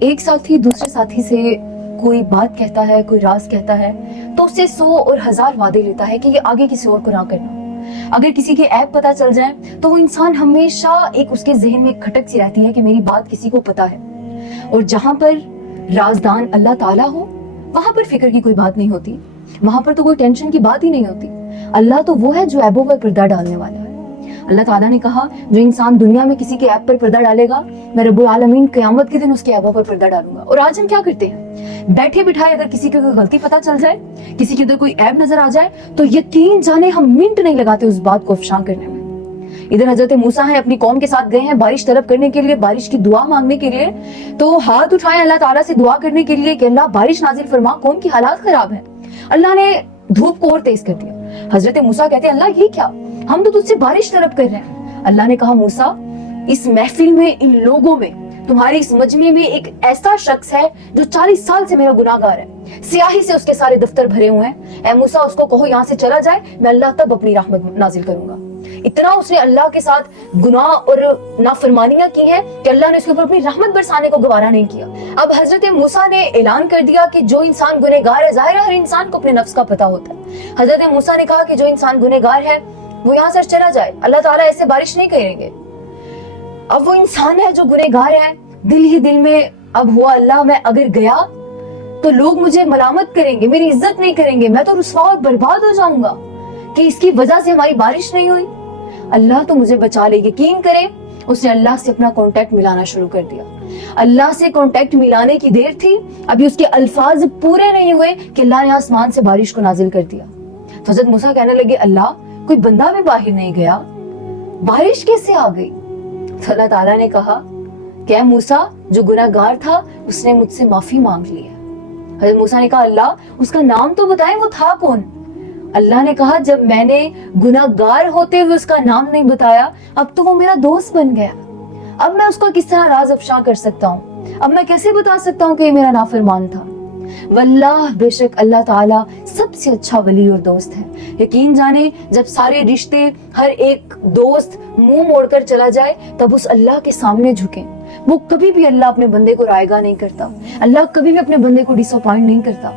ایک ساتھی دوسرے ساتھی سے کوئی بات کہتا ہے, کوئی راز کہتا ہے تو اس سے 100 اور 1000 وعدے لیتا ہے کہ یہ آگے کسی اور کو نہ کرنا. اگر کسی کے عیب پتہ چل جائے تو وہ انسان ہمیشہ ایک اس کے ذہن میں کھٹک سی رہتی ہے کہ میری بات کسی کو پتہ ہے. اور جہاں پر رازدان اللہ تعالیٰ ہو وہاں پر فکر کی کوئی بات نہیں ہوتی, وہاں پر تو کوئی ٹینشن کی بات ہی نہیں ہوتی. اللہ تو وہ ہے جو عیبوں پر پردہ ڈالنے والا ہے. اللہ تعالیٰ نے کہا جو انسان دنیا میں کسی کے عیب پر پردہ ڈالے گا میں رب العالمین قیامت کے دن اس کے عیبوں پر پردہ ڈالوں گا. اور آج ہم کیا کرتے ہیں, بیٹھے بٹھائے اگر کسی کی کوئی غلطی پتہ چل جائے, کسی کے ادھر کوئی عیب نظر آ جائے تو یقین جانے ہم منٹ نہیں لگاتے اس بات کو افشاں کرنے میں. ادھر حضرت موسیٰ ہیں اپنی قوم کے ساتھ گئے ہیں بارش طلب کرنے کے لیے, بارش کی دعا مانگنے کے لیے, تو ہاتھ اٹھائے اللہ تعالیٰ سے دعا کرنے کے لیے کہ اللہ بارش نازل فرما, قوم کی حالات خراب ہیں. اللہ نے دھوپ کو اور تیز کر دیا. حضرت موسیٰ کہتے ہیں اللہ یہ کیا, ہم تو تجھ سے بارش طلب کر رہے ہیں. اللہ نے کہا موسیٰ اس محفل میں, ان لوگوں میں, تمہارے اس مجمع میں ایک ایسا شخص ہے جو 40 سال سے میرا گناہ گار ہے, سیاہی سے اس کے سارے دفتر بھرے ہوئے ہیں. اے موسیٰ اس کو کہو یہاں سے چلا جائے, میں اللہ تب اپنی رحمت نازل کروں گا. اتنا اس نے اللہ کے ساتھ گناہ اور نافرمانیاں کی ہیں کہ اللہ نے اس کے اوپر اپنی رحمت برسانے کو گوارا نہیں کیا. اب حضرت موسیٰ نے اعلان کر دیا کہ جو انسان گنہگار ہے, ظاہر ہے ہر انسان کو اپنے نفس کا پتہ ہوتا ہے. حضرت موسیٰ نے کہا کہ جو انسان گنہگار ہے وہ یہاں سے چلا جائے, اللہ تعالیٰ ایسے بارش نہیں کریں گے. اب وہ انسان ہے جو گنہگار ہے, دل ہی دل میں اب ہوا اللہ میں اگر گیا تو لوگ مجھے ملامت کریں گے, میری عزت نہیں کریں گے, میں تو رسوا اور برباد ہو جاؤں گا کہ اس کی وجہ سے ہماری بارش نہیں ہوئی. اللہ تو مجھے بچا لے. یقین کریں اس نے اللہ سے اپنا کانٹیکٹ ملانا شروع کر دیا. اللہ سے کانٹیکٹ ملانے کی دیر تھی, ابھی اس کے الفاظ پورے نہیں ہوئے کہ اللہ نے آسمان سے بارش کو نازل کر دیا. تو حضرت موسیٰ کہنے لگے اللہ کوئی بندہ بھی باہر نہیں گیا, بارش کیسے آ گئی؟ تو اللہ تعالیٰ نے کہا کہ اے موسیٰ جو گناہگار تھا اس نے مجھ سے معافی مانگ لی ہے. حضرت موسیٰ نے کہا اللہ اس کا نام تو بتائیں, وہ تھا کون؟ اللہ نے کہا جب میں نے گناہگار ہوتے ہوئے اس کا نام نہیں بتایا اب تو وہ میرا دوست بن گیا. اب میں اس کو کس طرح راز افشاں کر سکتا ہوں, اب میں کیسے بتا سکتا ہوں کہ یہ میرا نافرمان تھا. واللہ بے شک اللہ تعالیٰ سب سے اچھا ولی اور دوست ہے. یقین جانے جب سارے رشتے, ہر ایک دوست منہ موڑ کر چلا جائے تب اس اللہ کے سامنے جھکیں. وہ کبھی بھی اللہ اپنے بندے کو رائیگاں نہیں کرتا, اللہ کبھی بھی اپنے بندے کو ڈس اپوائنٹ نہیں کرتا.